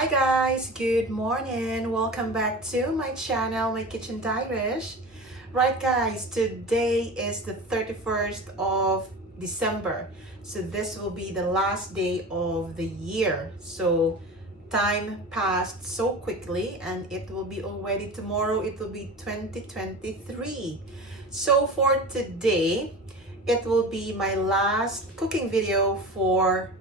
Hi guys, good morning. Welcome back to my channel, MyKitchendairish. Right guys, today is the 31st of December. So this will be the last day of the year. So time passed so quickly and it will be already tomorrow. It will be 2023. So for today, it will be my last cooking video for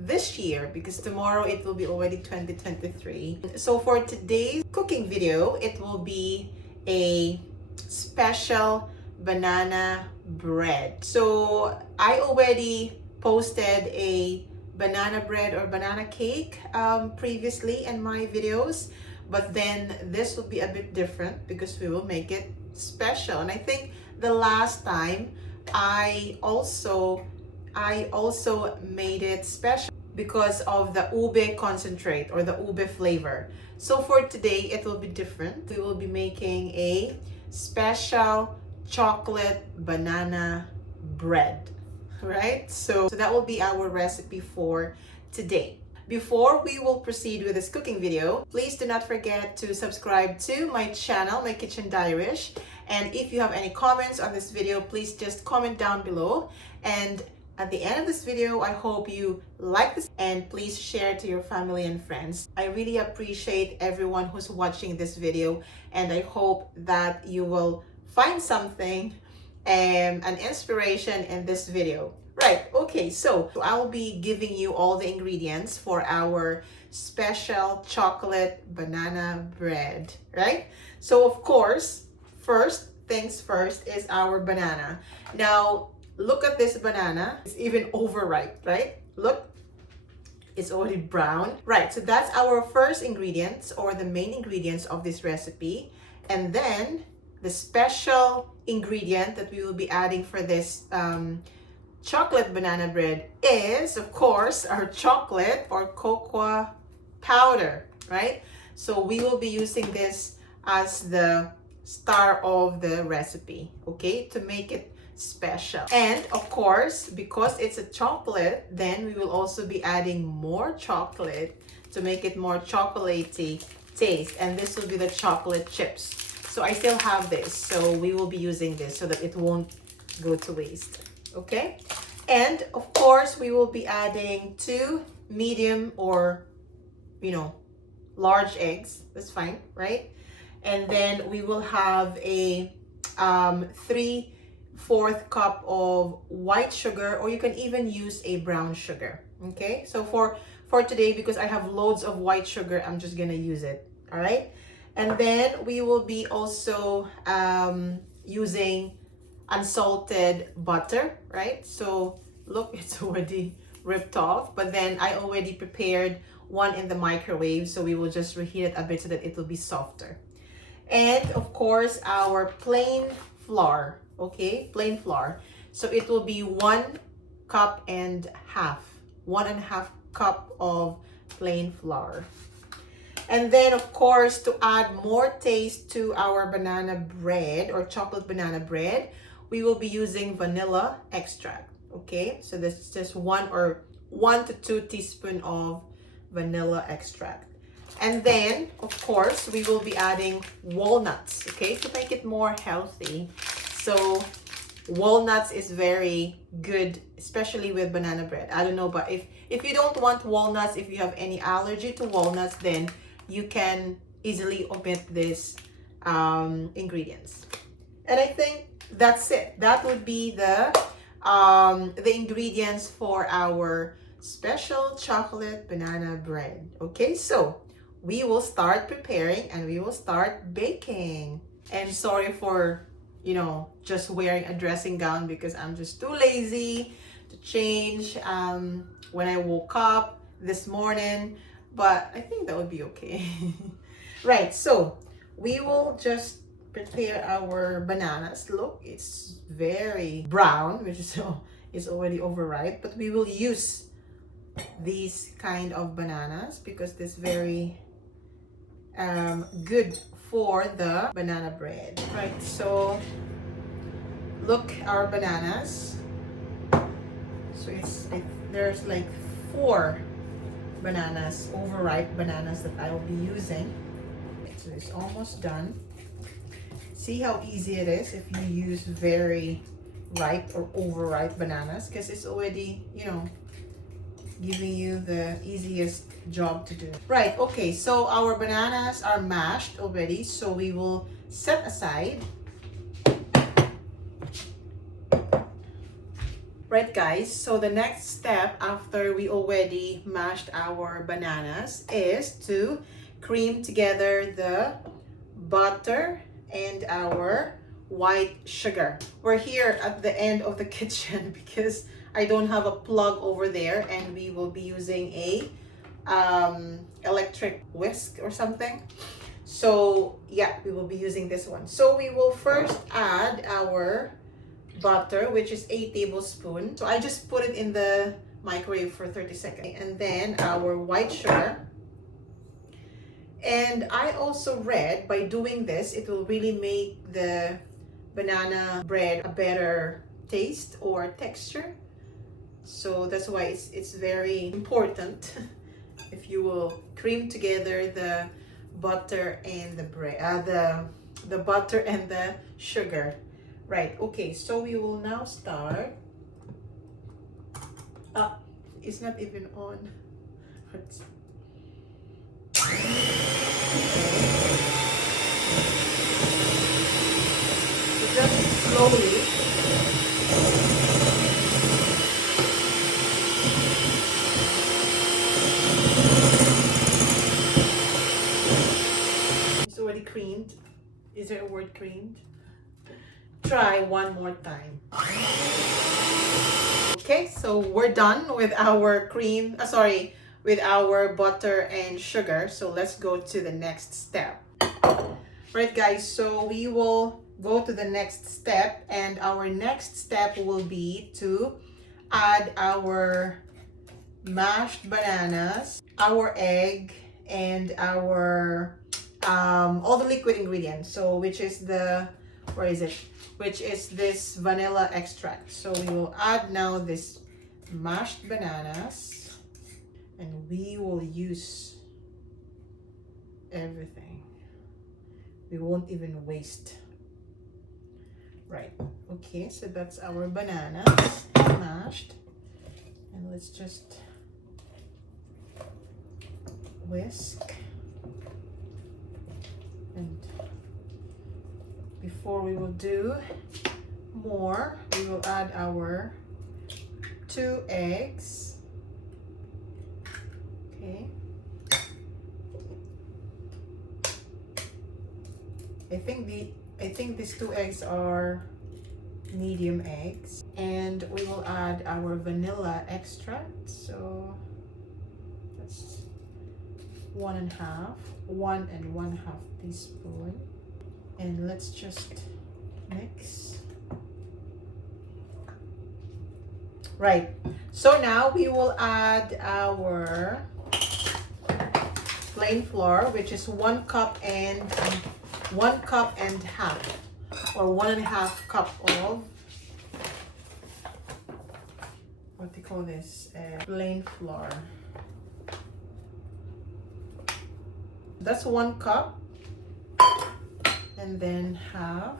this year because tomorrow it will be already 2023. So for today's cooking video, it will be a special banana bread. So I already posted a banana bread or banana cake previously in my videos, but then this will be a bit different because we will make it special. And I think the last time I also made it special because of the ube concentrate or the ube flavor. So for today, it will be different. We will be making a special chocolate banana bread, right? So that will be our recipe for today. Before we will proceed with this cooking video, please do not forget to subscribe to my channel, MyKitchendairish. And if you have any comments on this video, please just comment down below. And at the end of this video, I hope you like this and please share it to your family and friends. I really appreciate everyone who's watching this video, and I hope that you will find something, an inspiration in this video. Right, okay, so I will be giving you all the ingredients for our special chocolate banana bread, right? So of course, first things first is our banana. Now, look at this banana. It's even overripe, right? Look, it's already brown. Right, so that's our first ingredients or the main ingredients of this recipe. And then the special ingredient that we will be adding for this chocolate banana bread is, of course, our chocolate or cocoa powder, right? So we will be using this as the star of the recipe, okay, to make it special. And of course, because it's a chocolate, then we will also be adding more chocolate to make it more chocolatey taste. And this will be the chocolate chips. So I still have this, so we will be using this so that it won't go to waste, okay? And of course, we will be adding 2 medium or, large eggs. That's fine, right? And then we will have a 3/4 cup of white sugar, or you can even use a brown sugar. Okay, so for today, because I have loads of white sugar, I'm just gonna use it. All right, and then we will be also using unsalted butter, right? So look, it's already ripped off, but then I already prepared one in the microwave, so we will just reheat it a bit so that it will be softer. And of course, our plain flour, okay, plain flour. So it will be 1.5 cup of plain flour. And then of course, to add more taste to our banana bread or chocolate banana bread, we will be using vanilla extract, okay? So this is just 1 to 2 teaspoons of vanilla extract. And then, of course, we will be adding walnuts, okay, to make it more healthy. So walnuts is very good, especially with banana bread. I don't know, but if you don't want walnuts, if you have any allergy to walnuts, then you can easily omit these ingredients. And I think that's it. That would be the ingredients for our special chocolate banana bread. Okay, so we will start preparing and we will start baking. And sorry for, just wearing a dressing gown because I'm just too lazy to change when I woke up this morning, but I think that would be okay. Right, so we will just prepare our bananas. Look, it's very brown, which is already overripe, but we will use these kind of bananas because this very good for the banana bread. Right, so look, our bananas. So there's like four bananas, overripe bananas that I will be using. So it's almost done. See how easy it is if you use very ripe or overripe bananas, because it's already, you know, giving you the easiest job to do. Right, okay, so our bananas are mashed already, so we will set aside. Right guys, so the next step after we already mashed our bananas is to cream together the butter and our white sugar. We're here at the end of the kitchen because I don't have a plug over there, and we will be using a electric whisk or something. So yeah, we will be using this one. So we will first add our butter, which is 8 tablespoons. So I just put it in the microwave for 30 seconds. And then our white sugar. And I also read by doing this, it will really make the banana bread a better taste or texture. So that's why it's very important if you will cream together the butter and the bread, the butter and the sugar. Right, okay, so we will now start. It's not even on. So just slowly. It's already creamed. Is there a word creamed? Try one more time. Okay, so we're done with our cream, with our butter and sugar. So let's go to the next step. Right guys, so we will go to the next step, and our next step will be to add our mashed bananas, our egg, and our all the liquid ingredients. So which is the, where is it? Which is this vanilla extract. So we will add now this mashed bananas, and we will use everything. We won't even waste. Right, okay, so that's our bananas mashed. And let's just whisk. And before we will do more, we will add our 2 eggs. Okay. I think these 2 eggs are medium eggs. And we will add our vanilla extract. So that's 1 and 1/2 teaspoon. And let's just mix. Right, so now we will add our plain flour, which is 1 cup and 1 cup and half, or 1.5 cup of, what do you call this, plain flour. That's 1 cup. And then half.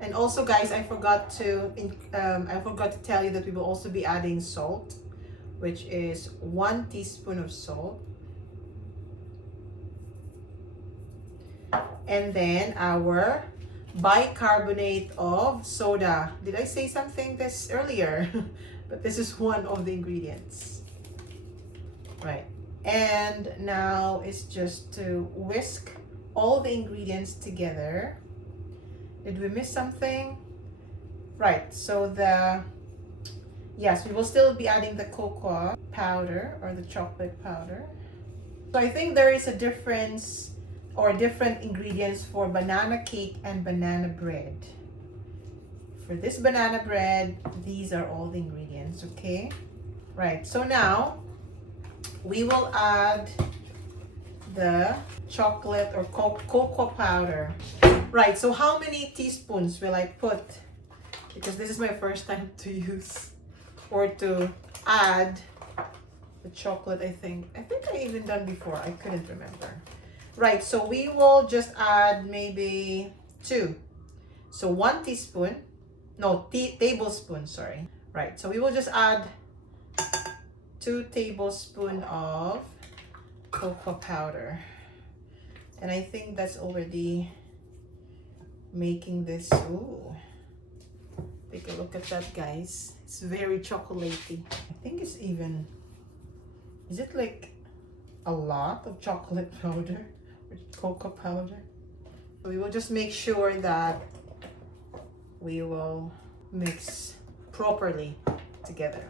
And also guys, I forgot to tell you that we will also be adding salt, which is 1 teaspoon of salt. And then our bicarbonate of soda. Did I say something this earlier? But this is one of the ingredients. Right. And now it's just to whisk all the ingredients together. Did we miss something? Right. So yes, we will still be adding the cocoa powder or the chocolate powder. So I think there is a difference or different ingredients for banana cake and banana bread. For this banana bread, these are all the ingredients, okay? Right, so now we will add the chocolate or cocoa powder. Right, so how many teaspoons will I put? Because this is my first time to use or to add the chocolate, I think. I even done before. I couldn't remember. Right, so we will just add maybe 2. So 1 teaspoon. No, tablespoon, sorry. Right, so we will just add 2 tablespoons of cocoa powder. And I think that's already making this. Ooh. Take a look at that, guys. It's very chocolatey. I think it's even, is it like a lot of chocolate powder or cocoa powder? We will just make sure that we will mix properly together.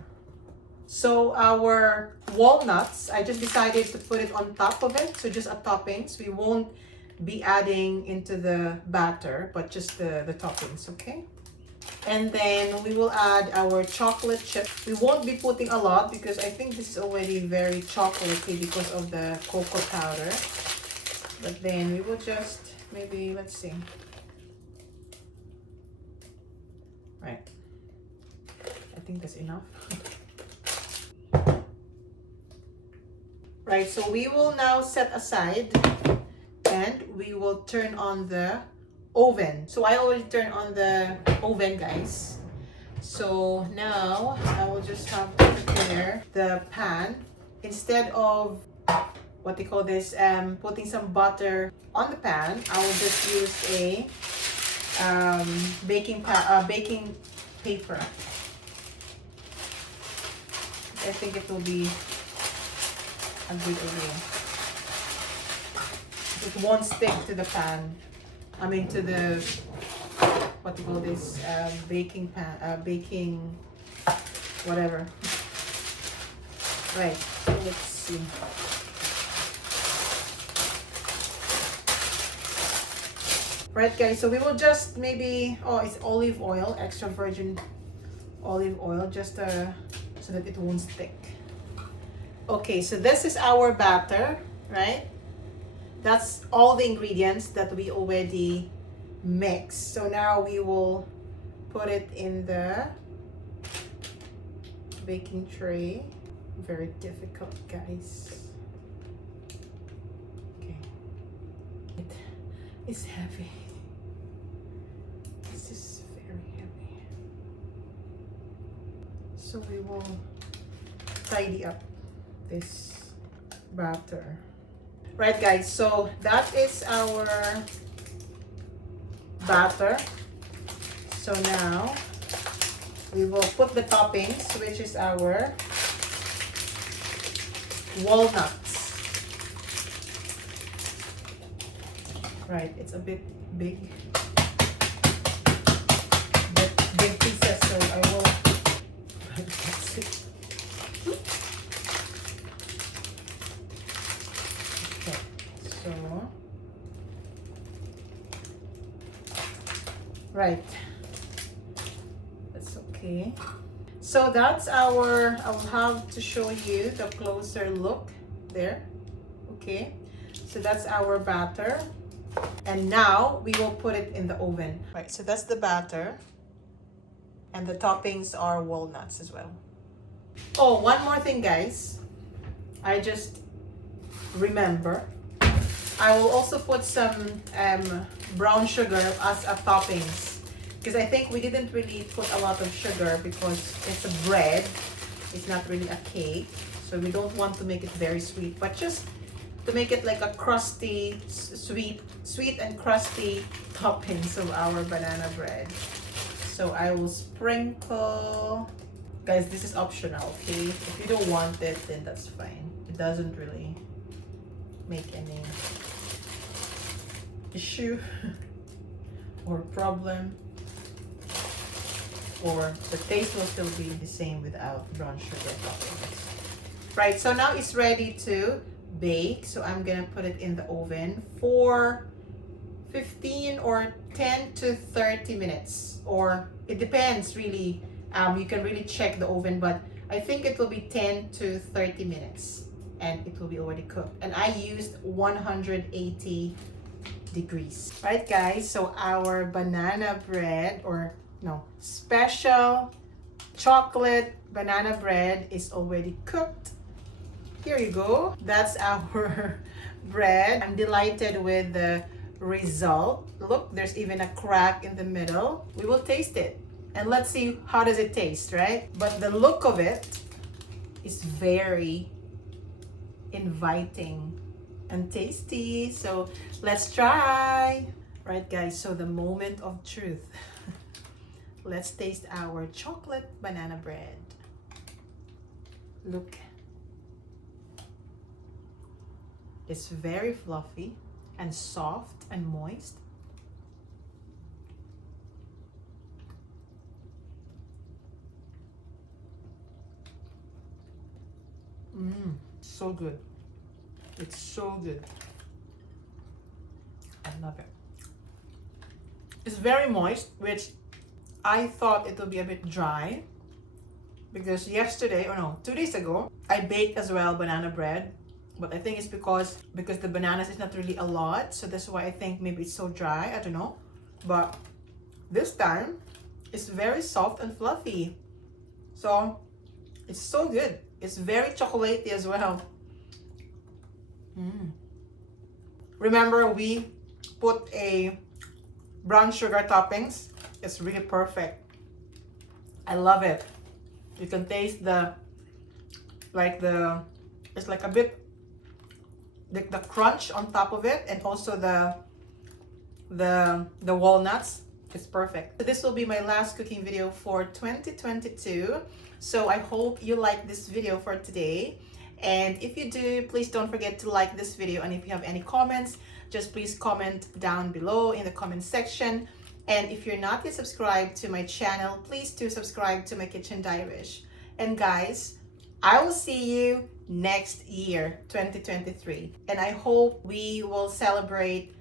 So our walnuts, I just decided to put it on top of it. So just a toppings. We won't be adding into the batter, but just the toppings, okay? And then we will add our chocolate chip. We won't be putting a lot because I think this is already very chocolatey because of the cocoa powder. But then we will just maybe, let's see. Right. I think that's enough. Right, so we will now set aside and we will turn on the oven. So I already turned on the oven, guys. So now I will just have to prepare the pan. Instead of what they call this, putting some butter on the pan, I will just use a baking paper. I think it will be a good idea. It won't stick to the pan. I mean to the, what do you call this, baking pan, baking whatever. Right, so let's see. Right, guys, so we will just maybe, oh, it's olive oil, extra virgin olive oil, just so that it won't stick. Okay, so this is our batter, right? That's all the ingredients that we already mixed. So now we will put it in the baking tray. Very difficult, guys. Okay. It is heavy. This is very heavy. So we will tidy up this batter. Right, guys, so that is our batter. So now we will put the toppings, which is our walnuts. Right, it's a bit big. Big pieces, so I will. That's it. So, right, that's okay. So that's our, I'll have to show you the closer look there. Okay, so that's our batter. And now we will put it in the oven. Right, so that's the batter. And the toppings are walnuts as well. Oh, one more thing, guys. I just remember. I will also put some brown sugar as a toppings. Because I think we didn't really put a lot of sugar because it's a bread. It's not really a cake. So we don't want to make it very sweet. But just to make it like a crusty, sweet and crusty toppings of our banana bread. So I will sprinkle. Guys, this is optional, okay? If you don't want it, then that's fine. It doesn't really make any issue or problem, or the taste will still be the same without brown sugar toppings. Right, so now it's ready to bake. So I'm gonna put it in the oven for 15 or 10 to 30 minutes, or it depends really. You can really check the oven, but I think it will be 10 to 30 minutes. and it will be already cooked. And I used 180 degrees. Right guys, so our banana bread, or no, special chocolate banana bread is already cooked. Here you go. That's our bread. I'm delighted with the result. Look, there's even a crack in the middle. We will taste it and let's see how does it taste, right? But the look of it is very inviting and tasty. So let's try. Right guys, so the moment of truth. Let's taste our chocolate banana bread. Look. It's very fluffy and soft and moist. So good. It's so good. I love it. It's very moist, which I thought it would be a bit dry because yesterday, or no, 2 days ago, I baked as well banana bread. But I think it's because the bananas is not really a lot, so that's why I think maybe it's so dry. I don't know. But this time, it's very soft and fluffy. So it's so good. It's very chocolatey as well. Remember, we put a brown sugar toppings. It's really perfect. I love it. You can taste it's like a bit the crunch on top of it, and also the walnuts. It's perfect. So this will be my last cooking video for 2022. So I hope you like this video for today. And if you do, please don't forget to like this video. And if you have any comments, just please comment down below in the comment section. And if you're not yet subscribed to my channel, please do subscribe to My Kitchen Diarish. And guys, I will see you next year, 2023. And I hope we will celebrate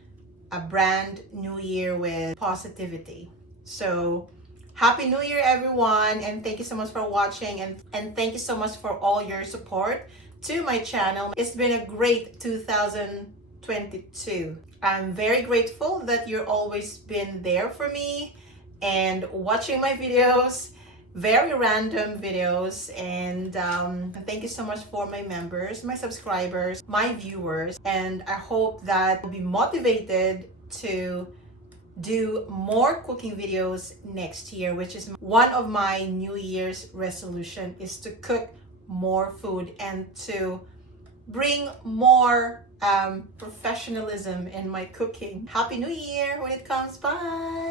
a brand new year with positivity. So Happy New Year, everyone. And thank you so much for watching. And thank you so much for all your support to my channel. It's been a great 2022. I'm very grateful that you're always been there for me and watching my videos, very random videos. And thank you so much for my members, my subscribers, my viewers. And I hope that you'll be motivated to do more cooking videos next year, which is one of my New Year's resolution, is to cook more food and to bring more professionalism in my cooking. Happy New Year when it comes. Bye.